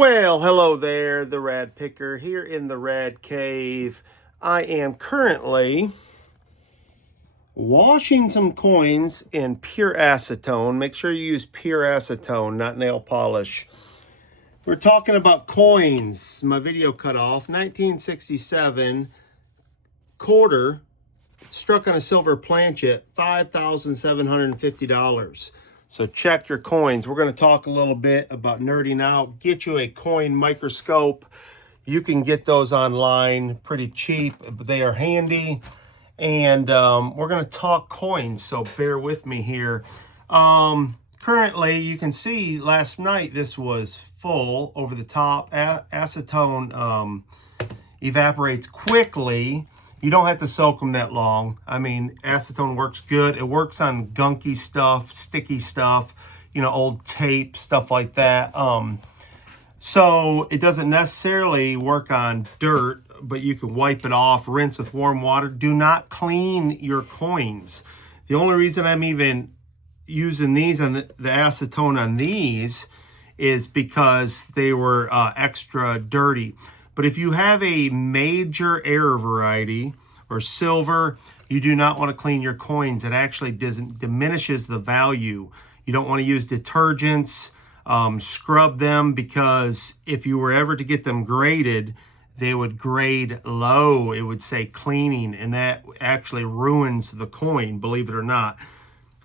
Well, hello there, the Rad Picker here in the Rad Cave. I am currently washing some coins in pure acetone. Make sure you use pure acetone, not nail polish. We're talking about coins. My video cut off. 1967 quarter struck on a silver planchet, $5,750. So check your coins. We're going to talk a little bit about nerding out. Get you a coin microscope. You can get those online pretty cheap, but they are handy. And we're going to talk coins, so bear with me here. Currently, you can see last night this was full over the top. Acetone evaporates quickly. You don't have to soak them that long. I mean, acetone works good. It works on gunky stuff, sticky stuff, old tape, stuff like that. So it doesn't necessarily work on dirt, but you can wipe it off, rinse with warm water. Do not clean your coins. The only reason I'm even using these on the acetone on these is because they were extra dirty. But if you have a major error variety or silver, you do not want to clean your coins. It actually diminishes the value. You don't want to use detergents, scrub them, because if you were ever to get them graded, they would grade low. It would say cleaning, and that actually ruins the coin, believe it or not.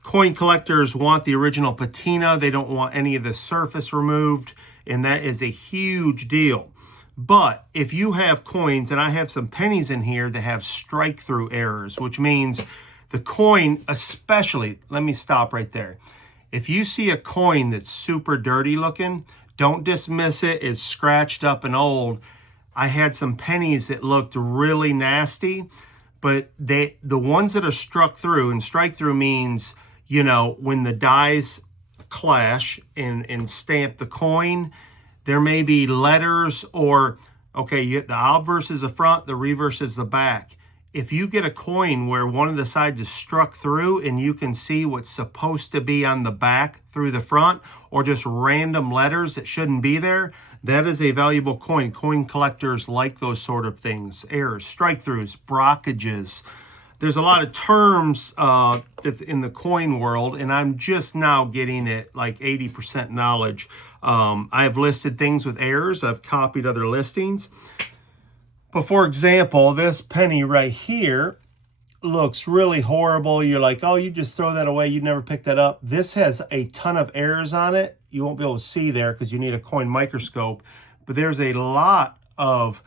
Coin collectors want the original patina. They don't want any of the surface removed, and that is a huge deal. But if you have coins, and I have some pennies in here that have strike-through errors, which means the coin especially, let me stop right there. If you see a coin that's super dirty looking, don't dismiss it as scratched up and old. I had some pennies that looked really nasty, but the ones that are struck through, and strike through means, when the dies clash and stamp the coin, there may be letters or, the obverse is the front, the reverse is the back. If you get a coin where one of the sides is struck through and you can see what's supposed to be on the back through the front, or just random letters that shouldn't be there, that is a valuable coin. Coin collectors like those sort of things. Errors, strike-throughs, brockages. There's a lot of terms in the coin world, and I'm just now getting it like 80% knowledge. I've listed things with errors. I've copied other listings. But for example, this penny right here looks really horrible. You're like, oh, you just throw that away. You'd never pick that up. This has a ton of errors on it. You won't be able to see there because you need a coin microscope. But there's a lot of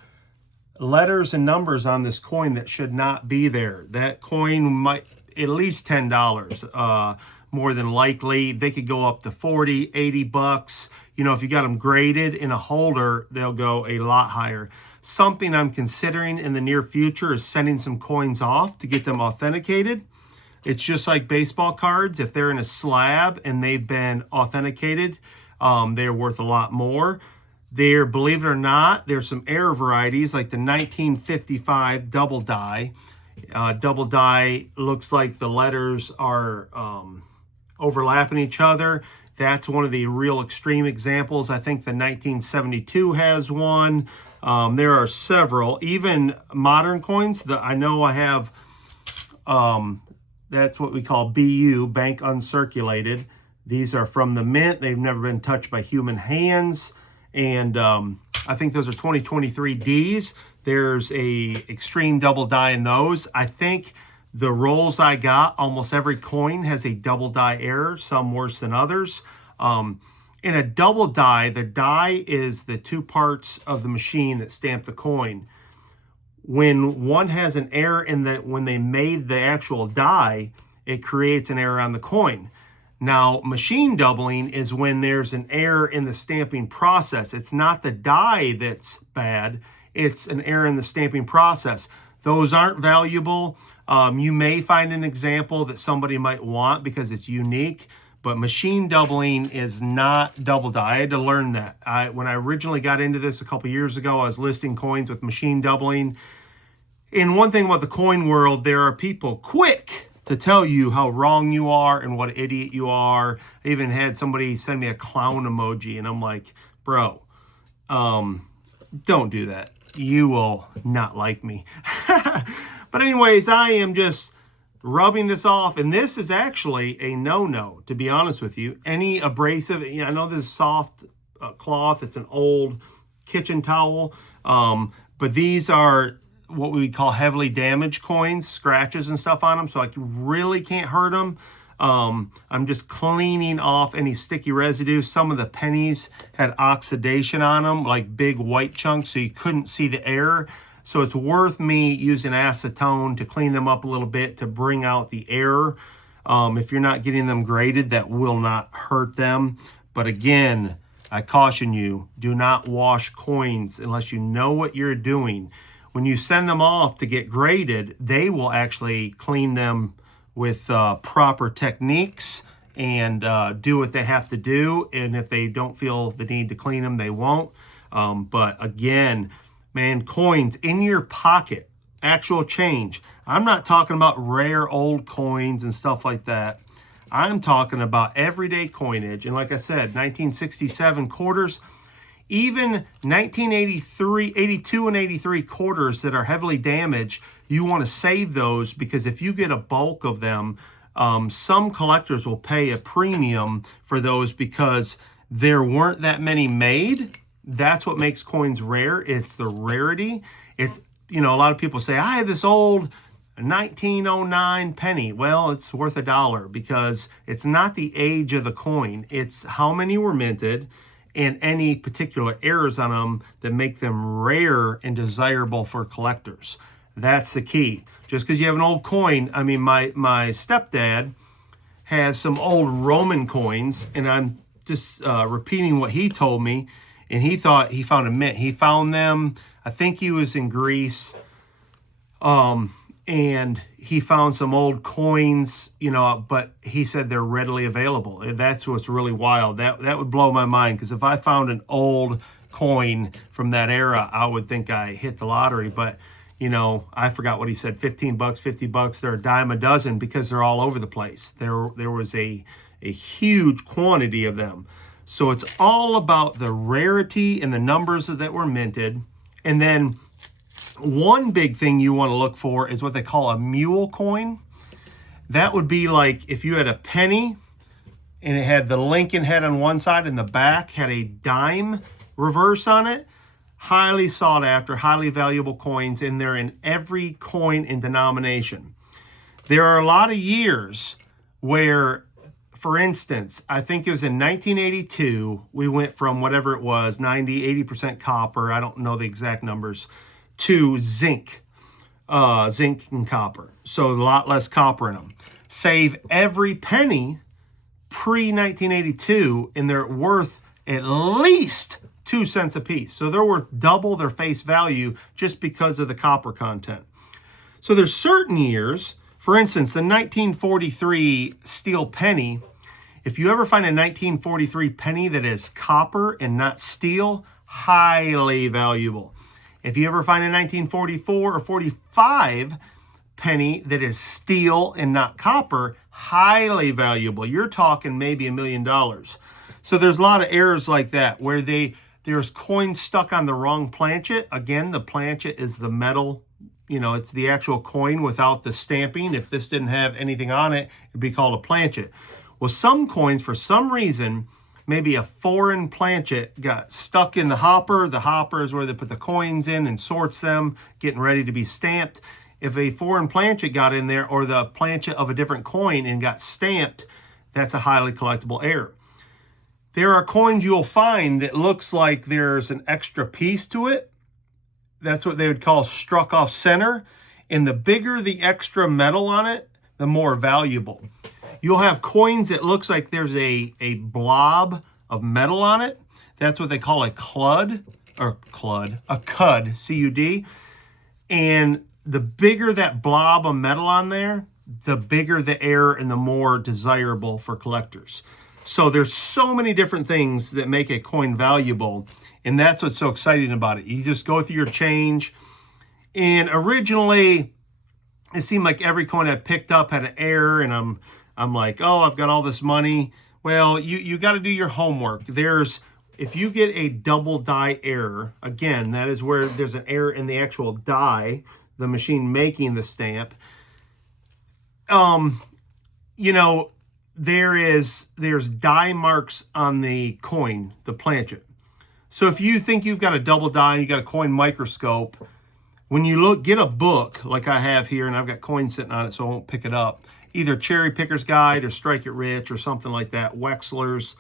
letters and numbers on this coin that should not be there. That coin might at least $10. More than likely, they could go up to 40, 80 bucks. If you got them graded in a holder, they'll go a lot higher. Something I'm considering in the near future is sending some coins off to get them authenticated. It's just like baseball cards. If they're in a slab and they've been authenticated, they're worth a lot more. Believe it or not, there's some error varieties like the 1955 double die. Double die looks like the letters are overlapping each other. That's one of the real extreme examples. I think the 1972 has one. There are several, even modern coins that I know I have. That's what we call BU, bank uncirculated. These are from the mint. They've never been touched by human hands. And I think those are 2023 Ds. There's a extreme double die in those. I think the rolls I got, almost every coin has a double die error, some worse than others. In a double die, the die is the two parts of the machine that stamp the coin. When one has an error when they made the actual die, it creates an error on the coin. Now, machine doubling is when there's an error in the stamping process. It's not the die that's bad, it's an error in the stamping process. Those aren't valuable. You may find an example that somebody might want because it's unique, but machine doubling is not double die. I had to learn that. When I originally got into this a couple years ago, I was listing coins with machine doubling. And one thing about the coin world, there are people quick to tell you how wrong you are and what an idiot you are. I even had somebody send me a clown emoji, and I'm like, bro, don't do that. You will not like me. But anyways, I am just rubbing this off, and this is actually a no-no, to be honest with you. Any abrasive, I know this is soft cloth, it's an old kitchen towel, but these are what we would call heavily damaged coins, scratches and stuff on them, so I really can't hurt them. I'm just cleaning off any sticky residue. Some of the pennies had oxidation on them, like big white chunks, so you couldn't see the air. So it's worth me using acetone to clean them up a little bit to bring out the air. If you're not getting them graded, that will not hurt them. But again, I caution you, do not wash coins unless you know what you're doing. When you send them off to get graded, they will actually clean them with proper techniques and do what they have to do. And if they don't feel the need to clean them, they won't. But again, man, coins in your pocket, actual change. I'm not talking about rare old coins and stuff like that. I'm talking about everyday coinage. And like I said, 1967 quarters, even 1983, 82 and 83 quarters that are heavily damaged, you want to save those, because if you get a bulk of them, some collectors will pay a premium for those because there weren't that many made. That's what makes coins rare. It's the rarity. It's, a lot of people say, I have this old 1909 penny. Well, it's worth $1 because it's not the age of the coin. It's how many were minted and any particular errors on them that make them rare and desirable for collectors. That's the key. Just because you have an old coin, I mean, my stepdad has some old Roman coins, and I'm just repeating what he told me, and he thought he found a mint. He found them, I think he was in Greece, and he found some old coins, but he said they're readily available. And that's what's really wild. That would blow my mind, because if I found an old coin from that era, I would think I hit the lottery. But, I forgot what he said, $15, $50. They're a dime a dozen because they're all over the place. There was a huge quantity of them. So it's all about the rarity and the numbers that were minted. And then one big thing you want to look for is what they call a mule coin. That would be like if you had a penny and it had the Lincoln head on one side and the back had a dime reverse on it. Highly sought after, highly valuable coins, and they're in every coin and denomination. There are a lot of years where, for instance, I think it was in 1982, we went from whatever it was, 90, 80% copper, I don't know the exact numbers, to zinc and copper. So a lot less copper in them. Save every penny pre-1982, and they're worth at least 2 cents a piece. So they're worth double their face value just because of the copper content. So there's certain years, for instance, the 1943 steel penny. If you ever find a 1943 penny that is copper and not steel, highly valuable. If you ever find a 1944 or 45 penny that is steel and not copper, highly valuable. You're talking maybe $1 million. So there's a lot of errors like that where there's coins stuck on the wrong planchet. Again, the planchet is the metal, it's the actual coin without the stamping. If this didn't have anything on it, it'd be called a planchet. Well, some coins, for some reason, maybe a foreign planchet got stuck in the hopper. The hopper is where they put the coins in and sorts them, getting ready to be stamped. If a foreign planchet got in there, or the planchet of a different coin and got stamped, that's a highly collectible error. There are coins you'll find that looks like there's an extra piece to it. That's what they would call struck off center. And the bigger the extra metal on it, the more valuable. You'll have coins that looks like there's a blob of metal on it. That's what they call a cud, C-U-D. And the bigger that blob of metal on there, the bigger the error and the more desirable for collectors. So there's so many different things that make a coin valuable, and that's what's so exciting about it. You just go through your change, and originally it seemed like every coin I picked up had an error, and I'm like, oh, I've got all this money. Well, you got to do your homework. There's if you get a double die error, again, that is where there's an error in the actual die, the machine making the stamp. You know, there's die marks on the coin, the planchet. So if you think you've got a double die, you got a coin microscope, when you get a book like I have here, and I've got coins sitting on it, so I won't pick it up, either Cherry Picker's Guide or Strike It Rich or something like that, Wexler's,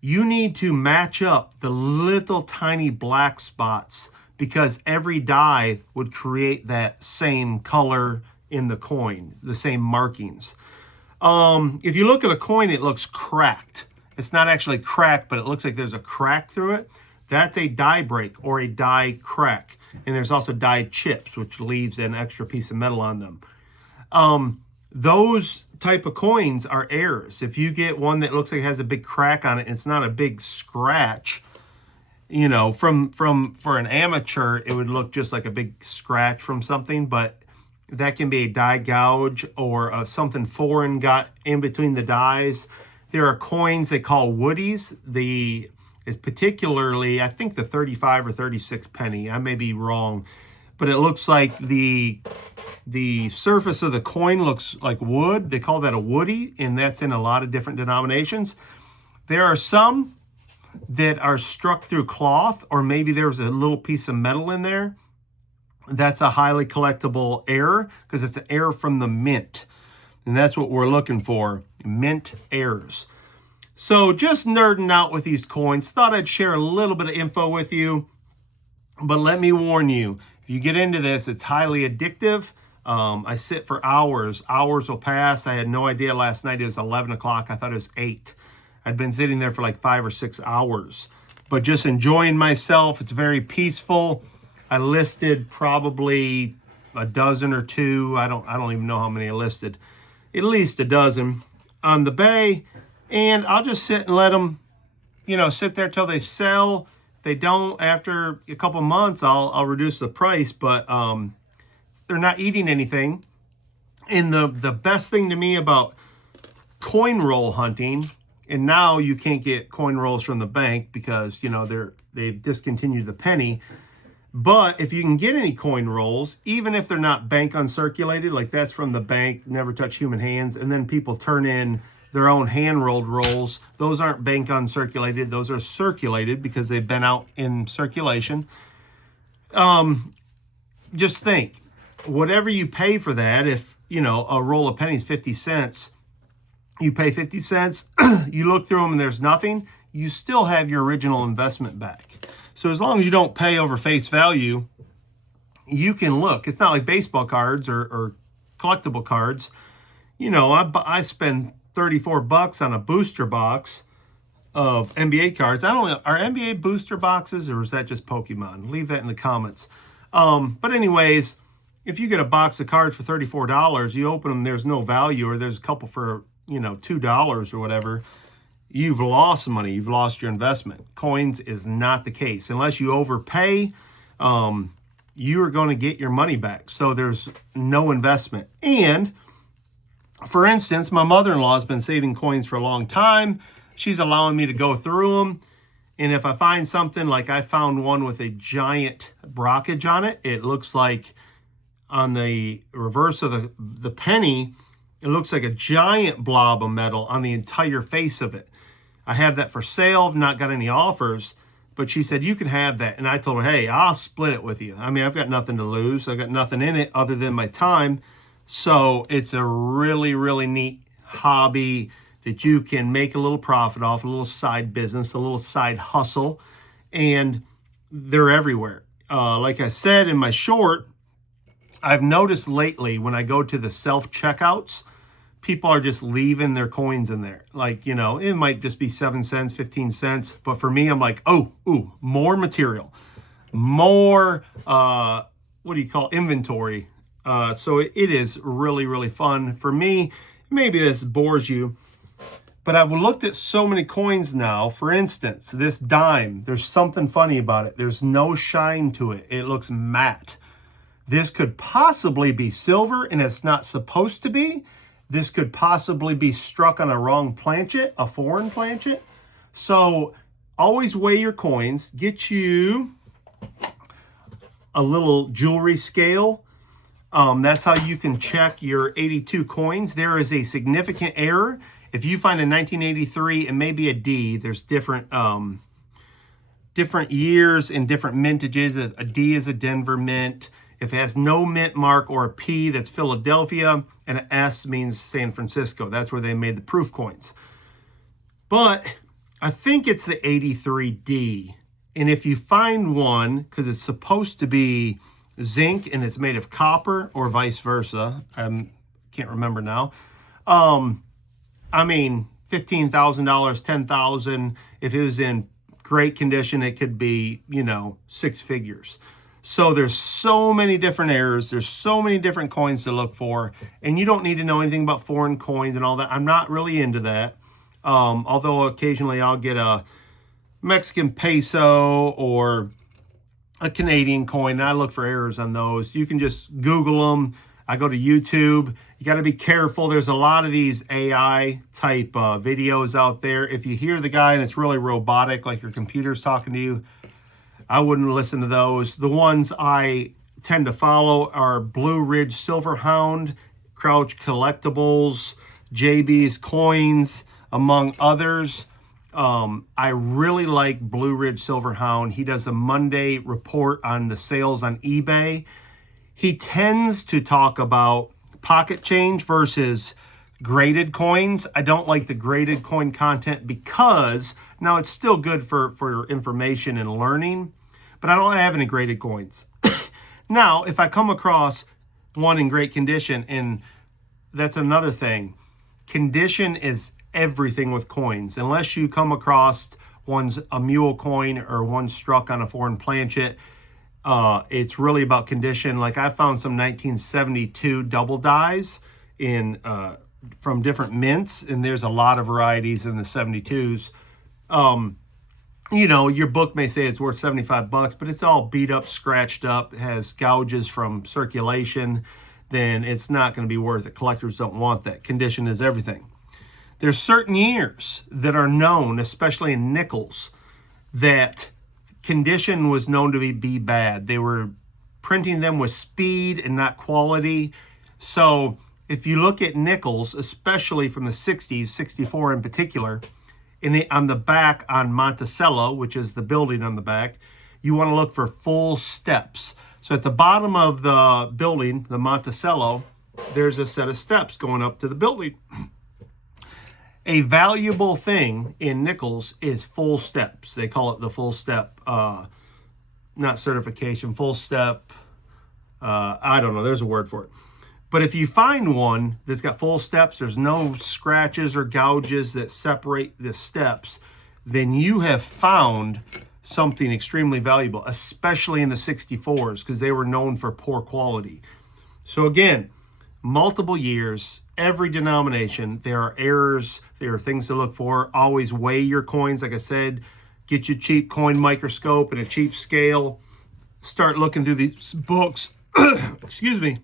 you need to match up the little tiny black spots because every die would create that same color in the coin, the same markings. If you look at a coin, it looks cracked. It's not actually cracked, but it looks like there's a crack through it. That's a die break or a die crack. And there's also die chips, which leaves an extra piece of metal on them. Those type of coins are errors. If you get one that looks like it has a big crack on it, and it's not a big scratch, you know, for an amateur, it would look just like a big scratch from something, but that can be a die gouge or something foreign got in between the dies. There are coins they call woodies. It's particularly, I think the 35 or 36 penny. I may be wrong, but it looks like the surface of the coin looks like wood. They call that a woody, and that's in a lot of different denominations. There are some that are struck through cloth, or maybe there's a little piece of metal in there. That's a highly collectible error because it's an error from the mint. And that's what we're looking for, mint errors. So just nerding out with these coins. Thought I'd share a little bit of info with you. But let me warn you, if you get into this, it's highly addictive. I sit for hours. Hours will pass. I had no idea last night it was 11 o'clock. I thought it was 8. I'd been sitting there for like 5 or 6 hours. But just enjoying myself. It's very peaceful. I listed probably a dozen or two. I don't even know how many I listed. At least a dozen on the bay. And I'll just sit and let them, you know, sit there till they sell. If they don't, after a couple months, I'll reduce the price. But they're not eating anything. And the best thing to me about coin roll hunting, and now you can't get coin rolls from the bank because, you know, they've discontinued the penny. But if you can get any coin rolls, even if they're not bank uncirculated, like that's from the bank, never touch human hands, and then people turn in their own hand-rolled rolls, those aren't bank uncirculated, those are circulated because they've been out in circulation. Just think, whatever you pay for that, if, you know, a roll of pennies 50 cents, you pay 50 cents, you look through them and there's nothing, you still have your original investment back. So as long as you don't pay over face value, you can look. It's not like baseball cards or collectible cards. You know, I spend $34 on a booster box of NBA cards. I don't know, are NBA booster boxes or is that just Pokemon? Leave that in the comments. But anyways, if you get a box of cards for $34, you open them, there's no value, or there's a couple for, you know, $2 or whatever. You've lost money. You've lost your investment. Coins is not the case. Unless you overpay, you are going to get your money back. So there's no investment. And for instance, my mother-in-law has been saving coins for a long time. She's allowing me to go through them. And if I find something, like I found one with a giant brockage on it, it looks like on the reverse of the penny, it looks like a giant blob of metal on the entire face of it. I have that for sale. I've not got any offers, but she said, you can have that. And I told her, hey, I'll split it with you. I mean, I've got nothing to lose. I've got nothing in it other than my time. So it's a really, really neat hobby that you can make a little profit off, a little side business, a little side hustle, and they're everywhere. Like I said in my short, I've noticed lately when I go to the self-checkouts, people are just leaving their coins in there. Like, you know, it might just be 7 cents, 15 cents. But for me, I'm like, more material, more, inventory. So it is really, really fun. For me, maybe this bores you, but I've looked at so many coins now. For instance, this dime, there's something funny about it. There's no shine to it. It looks matte. This could possibly be silver, and it's not supposed to be. This could possibly be struck on a wrong planchet, a foreign planchet. So always weigh your coins. Get you a little jewelry scale. That's how you can check your 82 coins. There is a significant error. If you find a 1983, it may be a D. There's different different years and different mintages. A D is a Denver mint. If it has no mint mark, or a P, that's Philadelphia, and an S means San Francisco. That's where they made the proof coins. But I think it's the 83D. And if you find one, because it's supposed to be zinc and it's made of copper, or vice versa, I can't remember now. I mean, $15,000, $10,000. If it was in great condition, it could be, you know, 6 figures. So there's so many different errors. There's so many different coins to look for, and you don't need to know anything about foreign coins and all that. I'm not really into that. Although occasionally I'll get a Mexican peso or a Canadian coin, and I look for errors on those. You can just Google them. I go to YouTube. You got to be careful. There's a lot of these AI type videos out there. If you hear the guy and it's really robotic, like your computer's talking to you, I wouldn't listen to those. The ones I tend to follow are Blue Ridge Silverhound, Crouch Collectibles, JB's Coins, among others. I really like Blue Ridge Silverhound. He does a Monday report on the sales on eBay. He tends to talk about pocket change versus graded coins. I don't like the graded coin content because, now it's still good for information and learning, but I don't have any graded coins. Now, if I come across one in great condition, and that's another thing, condition is everything with coins. Unless you come across one's a mule coin or one struck on a foreign planchet, it's really about condition. Like I found some 1972 double dies in from different mints, and there's a lot of varieties in the 72s. You know, your book may say it's worth $75, but it's all beat up, scratched up, has gouges from circulation, then it's not going to be worth it. Collectors don't want that. Condition is everything. There's certain years that are known, especially in nickels, that condition was known to be bad. They were printing them with speed and not quality. So if you look at nickels, especially from the 60s, 64 in particular, on the back on Monticello, which is the building on the back, you want to look for full steps. So at the bottom of the building, the Monticello, there's a set of steps going up to the building. A valuable thing in nickels is full steps. They call it the full step, not certification, full step. I don't know. There's a word for it. But if you find one that's got full steps, there's no scratches or gouges that separate the steps, then you have found something extremely valuable, especially in the 64s, because they were known for poor quality. So again, multiple years, every denomination, there are errors, there are things to look for. Always weigh your coins. Like I said, get your cheap coin microscope and a cheap scale. Start looking through these books. Excuse me.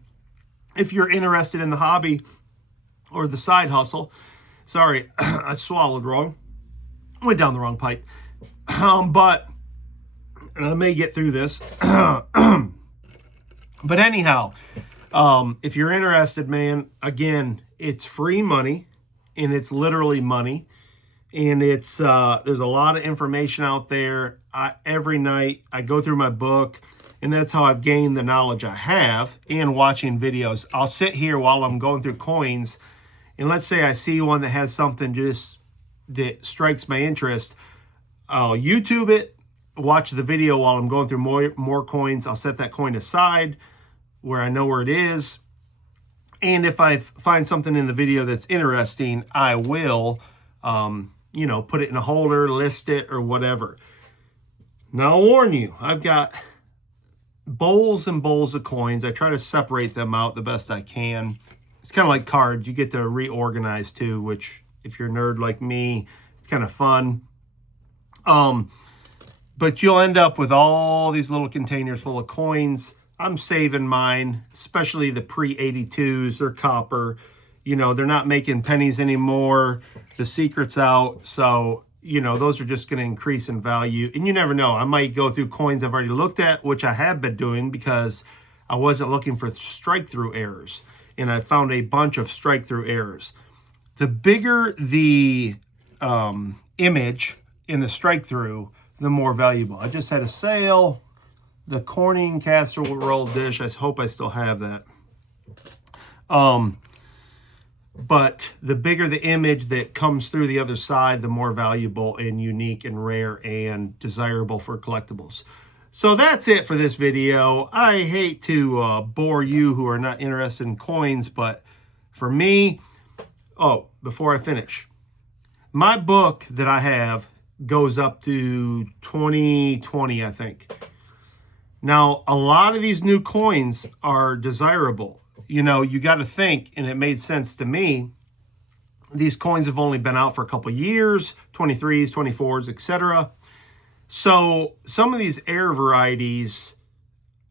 If you're interested in the hobby or the side hustle. Sorry, I swallowed wrong. Went down the wrong pipe. But and I may get through this. But anyhow, if you're interested, man, again, it's free money, and it's literally money, and it's there's a lot of information out there. Every night I go through my book, and that's how I've gained the knowledge I have, and watching videos. I'll sit here while I'm going through coins, and let's say I see one that has something just that strikes my interest. I'll YouTube it, watch the video while I'm going through more coins. I'll set that coin aside where I know where it is. And if I find something in the video that's interesting, I will, you know, put it in a holder, list it, or whatever. Now, I'll warn you, I've got bowls and bowls of coins. I try to separate them out the best I can. It's kind of like cards. You get to reorganize too, which if you're a nerd like me, it's kind of fun. But you'll end up with all these little containers full of coins. I'm saving mine, especially the pre-82s. They're copper. You know, they're not making pennies anymore. The secret's out. So you know, those are just going to increase in value. And you never know. I might go through coins I've already looked at, which I have been doing because I wasn't looking for strike-through errors. And I found a bunch of strike-through errors. The bigger the image in the strike-through, the more valuable. I just had a sale, the Corning casserole dish. I hope I still have that. But the bigger the image that comes through the other side, the more valuable and unique and rare and desirable for collectibles. So that's it for this video. I hate to bore you who are not interested in coins, but for me, before I finish, my book that I have goes up to 2020, I think. Now, a lot of these new coins are desirable. You know, you got to think, and it made sense to me, these coins have only been out for a couple years, 23s, 24s, etc. So some of these air varieties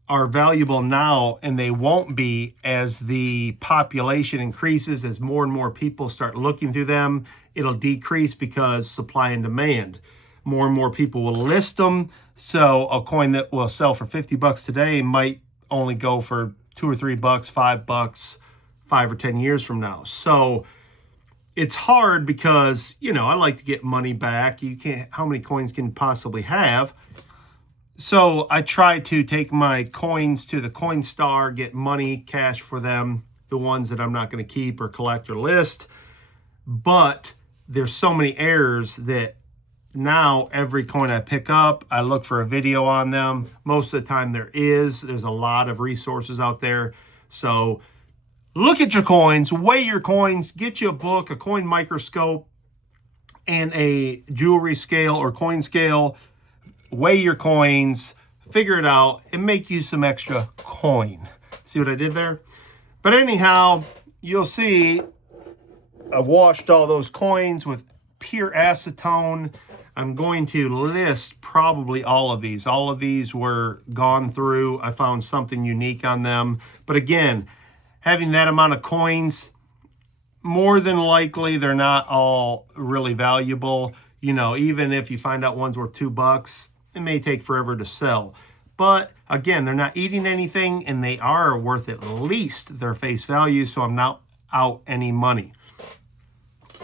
are valuable now, and they won't be as the population increases, as more and more people start looking through them. It'll decrease because supply and demand. More and more people will list them. So a coin that will sell for 50 bucks today might only go for $2 or $3, $5, 5 or 10 years from now. So it's hard because, you know, I like to get money back. You can't, how many coins can you possibly have? So I try to take my coins to the Coinstar, get money, cash for them, the ones that I'm not going to keep or collect or list. But there's so many errors that now every coin I pick up, I look for a video on them. Most of the time there's a lot of resources out there. So look at your coins, weigh your coins, get you a book, a coin microscope, and a jewelry scale or coin scale. Weigh your coins, figure it out, and make you some extra coin. See what I did there? But anyhow, you'll see I've washed all those coins with pure acetone. I'm going to list probably all of these. All of these were gone through. I found something unique on them. But again, having that amount of coins, more than likely they're not all really valuable. You know, even if you find out one's worth $2, it may take forever to sell. But again, they're not eating anything, and they are worth at least their face value, so I'm not out any money.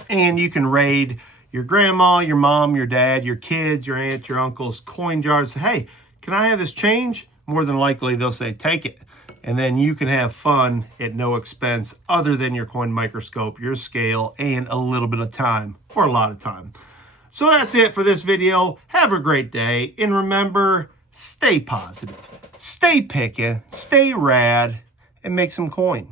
And you can raid your grandma, your mom, your dad, your kids, your aunt, your uncle's coin jars. Hey, can I have this change? More than likely, they'll say, take it. And then you can have fun at no expense other than your coin microscope, your scale, and a little bit of time, or a lot of time. So that's it for this video. Have a great day. And remember, stay positive, stay picking, stay rad, and make some coin.